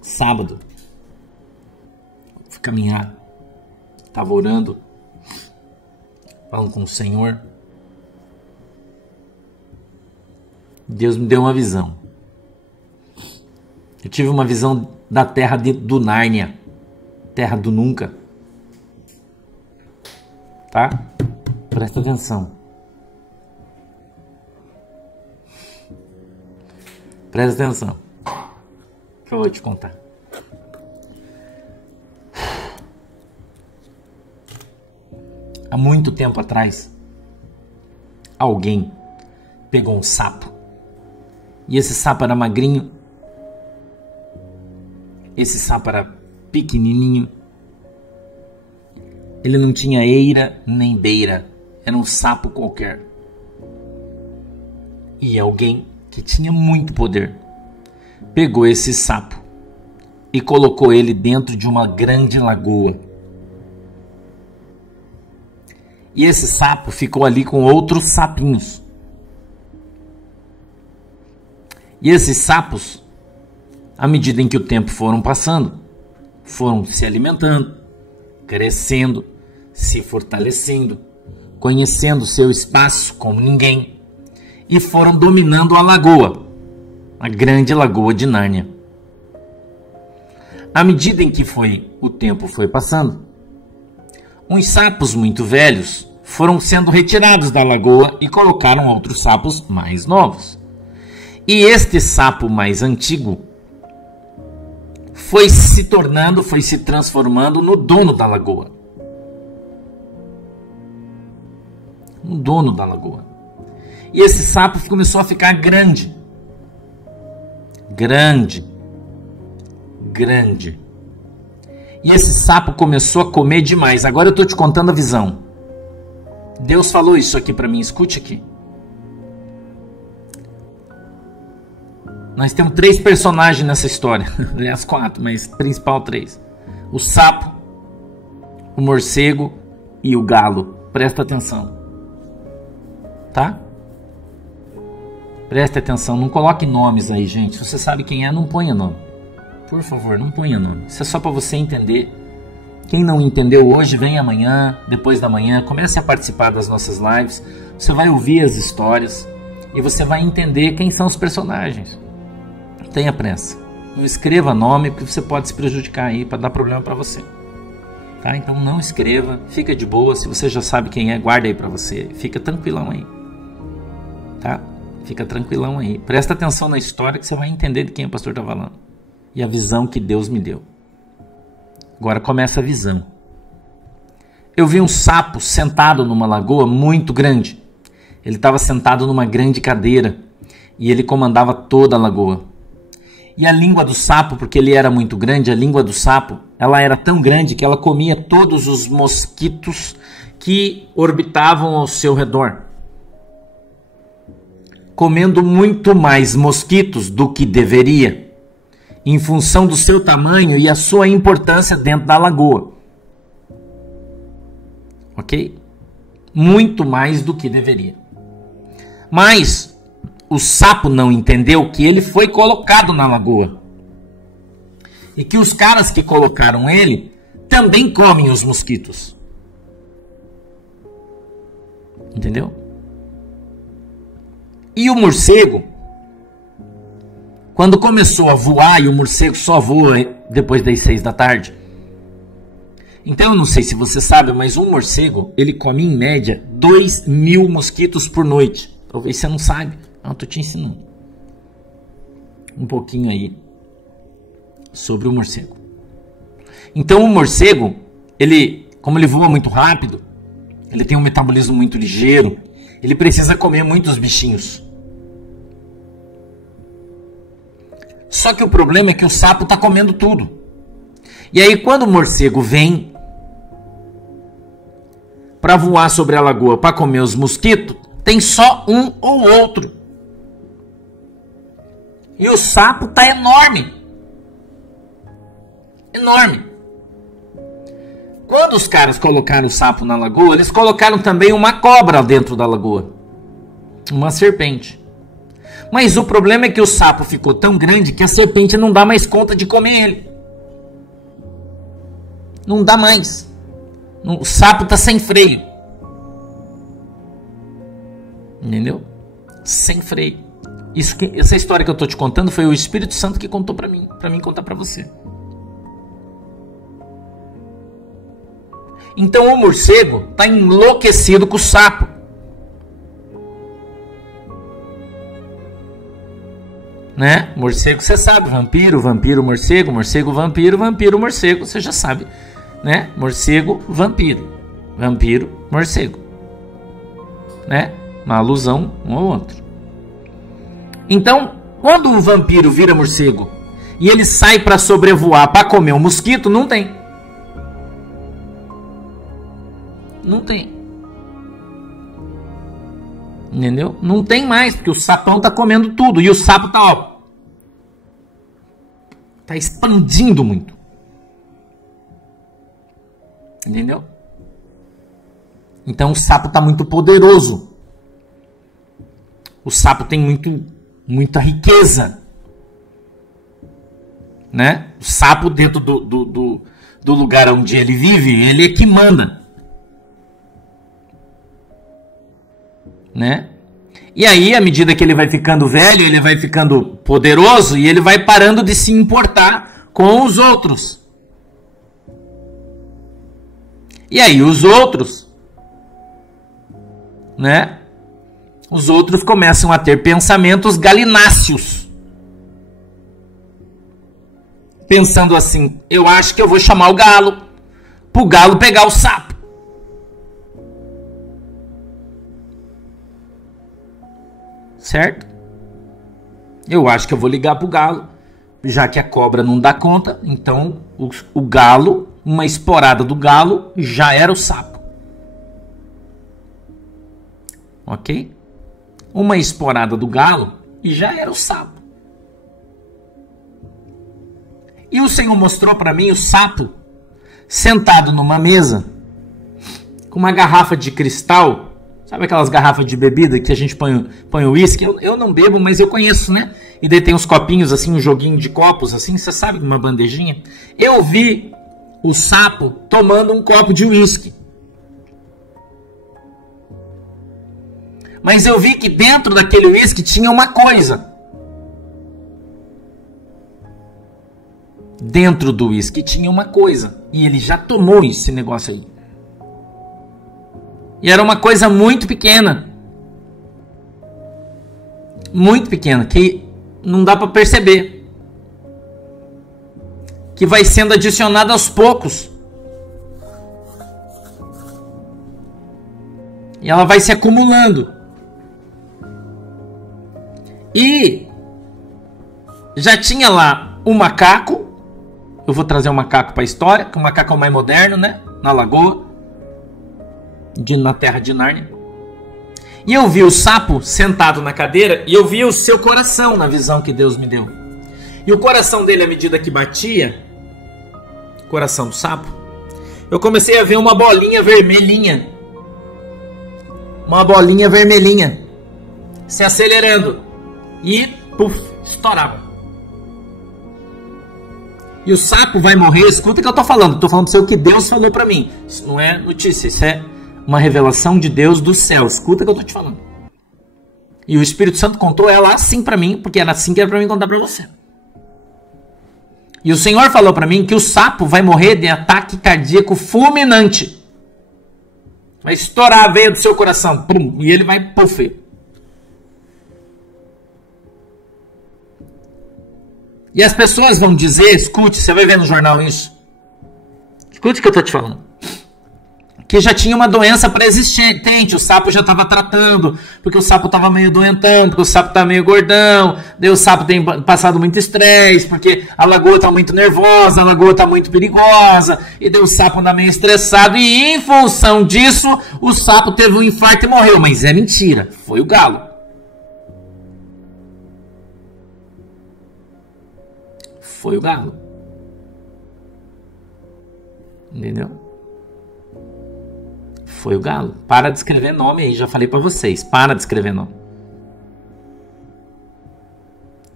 Sábado. Fui caminhar. Estava orando. Falando com o Senhor. Deus me deu uma visão. Eu tive uma visão da terra do Nárnia. Terra do nunca. Tá? Presta atenção. Presta atenção. Que eu vou te contar. Há muito tempo atrás, alguém pegou um sapo. E esse sapo era magrinho. Esse sapo era pequenininho. Ele não tinha eira nem beira. Era um sapo qualquer. E alguém que tinha muito poder pegou esse sapo e colocou ele dentro de uma grande lagoa. E esse sapo ficou ali com outros sapinhos. E esses sapos, à medida em que o tempo foram passando, foram se alimentando, crescendo, se fortalecendo, conhecendo seu espaço como ninguém, e foram dominando a lagoa, a grande lagoa de Nárnia. À medida em que o tempo foi passando, uns sapos muito velhos foram sendo retirados da lagoa e colocaram outros sapos mais novos. E este sapo mais antigo foi se transformando no dono da lagoa. O dono da lagoa. E esse sapo começou a ficar grande. Grande. E esse sapo começou a comer demais. Agora eu estou te contando a visão. Deus falou isso aqui para mim. Escute aqui. Nós temos 3 personagens nessa história. Aliás, 4, mas principal 3. O sapo, o morcego e o galo. Presta atenção. Tá? Presta atenção. Não coloque nomes aí, gente. Se você sabe quem é, não ponha nome. Por favor, não ponha nome. Isso é só para você entender. Quem não entendeu hoje, vem amanhã, depois da manhã. Comece a participar das nossas lives. Você vai ouvir as histórias e você vai entender quem são os personagens. Tenha pressa. Não escreva nome, porque você pode se prejudicar aí para dar problema para você. Tá? Então não escreva. Fica de boa. Se você já sabe quem é, guarda aí para você. Fica tranquilão aí. Tá? Fica tranquilão aí. Presta atenção na história que você vai entender de quem o pastor está falando. E a visão que Deus me deu. Agora começa a visão. Eu vi um sapo sentado numa lagoa muito grande. Ele estava sentado numa grande cadeira. E ele comandava toda a lagoa. E a língua do sapo, porque ele era muito grande, a língua do sapo, ela era tão grande que ela comia todos os mosquitos que orbitavam ao seu redor. Comendo muito mais mosquitos do que deveria, em função do seu tamanho e a sua importância dentro da lagoa. Ok? Muito mais do que deveria. Mas o sapo não entendeu que ele foi colocado na lagoa. E que os caras que colocaram ele também comem os mosquitos. Entendeu? E o morcego, quando começou a voar, e o morcego só voa depois das 6 da tarde. Então eu não sei se você sabe, mas um morcego, ele come em média 2.000 mosquitos por noite. Talvez você não saiba. Eu estou te ensinando um pouquinho aí sobre o morcego. Então o morcego, como ele voa muito rápido, ele tem um metabolismo muito ligeiro, ele precisa comer muitos bichinhos. Só que o problema é que o sapo está comendo tudo. E aí quando o morcego vem para voar sobre a lagoa para comer os mosquitos, tem só um ou outro. E o sapo está enorme. Enorme. Quando os caras colocaram o sapo na lagoa, eles colocaram também uma cobra dentro da lagoa. Uma serpente. Mas o problema é que o sapo ficou tão grande que a serpente não dá mais conta de comer ele. Não dá mais. O sapo está sem freio. Entendeu? Sem freio. Essa história que eu estou te contando foi o Espírito Santo que contou para mim contar para você. Então o morcego está enlouquecido com o sapo. Né? Morcego, você sabe, vampiro, morcego, vampiro, morcego, você já sabe, né? Morcego, vampiro, morcego, né? Uma alusão um ao outro. Então, quando o vampiro vira morcego e ele sai para sobrevoar, para comer um mosquito, não tem. Não tem. Entendeu? Não tem mais, porque o sapão tá comendo tudo. E o sapo tá, ó, tá expandindo muito. Entendeu? Então o sapo tá muito poderoso. O sapo tem muita riqueza. Né? O sapo dentro do lugar onde ele vive, ele é que manda. Né? E aí, à medida que ele vai ficando velho, ele vai ficando poderoso e ele vai parando de se importar com os outros. E aí os outros, né? Os outros começam a ter pensamentos galináceos. Pensando assim, eu acho que eu vou chamar o galo, pro galo pegar o sapo. Certo? Eu acho que eu vou ligar pro galo, já que a cobra não dá conta, então o galo, uma esporada do galo, já era o sapo. Ok? Uma esporada do galo e já era o sapo. E o Senhor mostrou para mim o sapo sentado numa mesa com uma garrafa de cristal. Sabe aquelas garrafas de bebida que a gente põe o uísque? Eu não bebo, mas eu conheço, né? E daí tem uns copinhos assim, um joguinho de copos assim, você sabe, uma bandejinha. Eu vi o sapo tomando um copo de uísque. Mas eu vi que dentro daquele uísque tinha uma coisa. Dentro do uísque tinha uma coisa. E ele já tomou esse negócio aí. E era uma coisa muito pequena. Muito pequena, que não dá para perceber. Que vai sendo adicionada aos poucos. E ela vai se acumulando. E já tinha lá um macaco. Eu vou trazer um macaco para a história, que o macaco é o mais moderno, né? Na lagoa. Na terra de Nárnia. E eu vi o sapo sentado na cadeira e eu vi o seu coração na visão que Deus me deu. E o coração dele, à medida que batia, coração do sapo, eu comecei a ver uma bolinha vermelhinha. Uma bolinha vermelhinha se acelerando. E, puf, estourava. E o sapo vai morrer. Escuta o que eu tô falando. Tô falando pra você o que Deus falou pra mim. Isso não é notícia, isso é uma revelação de Deus do céu. Escuta o que eu tô te falando. E o Espírito Santo contou ela assim pra mim, porque era assim que era pra mim contar pra você. E o Senhor falou pra mim que o sapo vai morrer de ataque cardíaco fulminante. Vai estourar a veia do seu coração. Pum, e ele vai puff. E as pessoas vão dizer, escute, você vai ver no jornal isso. Escute o que eu tô te falando. Que já tinha uma doença pré-existente, o sapo já estava tratando, porque o sapo estava meio doentão, porque o sapo está meio gordão, daí o sapo tem passado muito estresse, porque a lagoa está muito nervosa, a lagoa está muito perigosa, e daí o sapo anda meio estressado, e em função disso, o sapo teve um infarto e morreu. Mas é mentira, foi o galo. Foi o galo. Entendeu? Foi o galo. Para de escrever nome aí, já falei pra vocês. Para de escrever nome.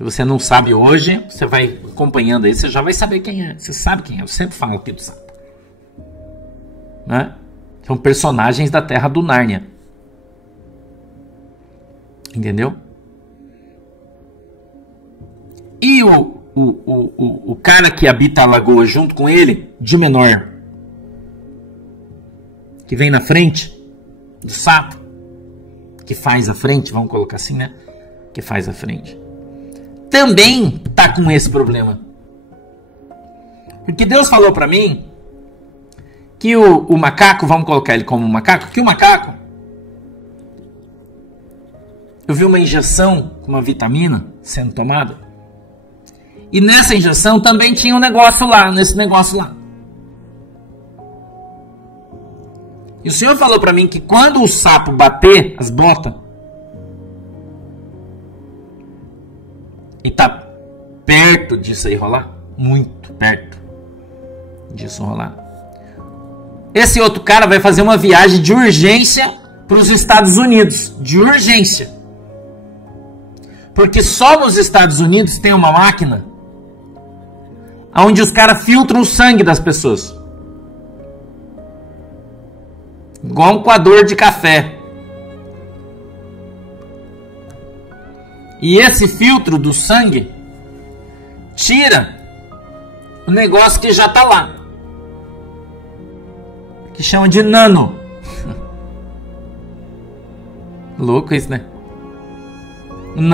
Se você não sabe hoje, você vai acompanhando aí, você já vai saber quem é. Você sabe quem é, eu sempre falo aqui do sapo. Né? São personagens da Terra do Nárnia. Entendeu? E o cara que habita a lagoa junto com ele, de menor, que vem na frente do sapo, que faz a frente, vamos colocar assim, né? Que faz a frente. Também tá com esse problema. Porque Deus falou para mim que o macaco, vamos colocar ele como um macaco, que o macaco, eu vi uma injeção com uma vitamina sendo tomada, e nessa injeção também tinha um negócio lá, nesse negócio lá. E o Senhor falou para mim que quando o sapo bater as botas, e tá perto disso aí rolar, muito perto disso rolar, esse outro cara vai fazer uma viagem de urgência para os Estados Unidos, de urgência, porque só nos Estados Unidos tem uma máquina onde os caras filtram o sangue das pessoas, igual um coador de café. E esse filtro do sangue tira o negócio que já tá lá, que chama de nano. Louco isso, né?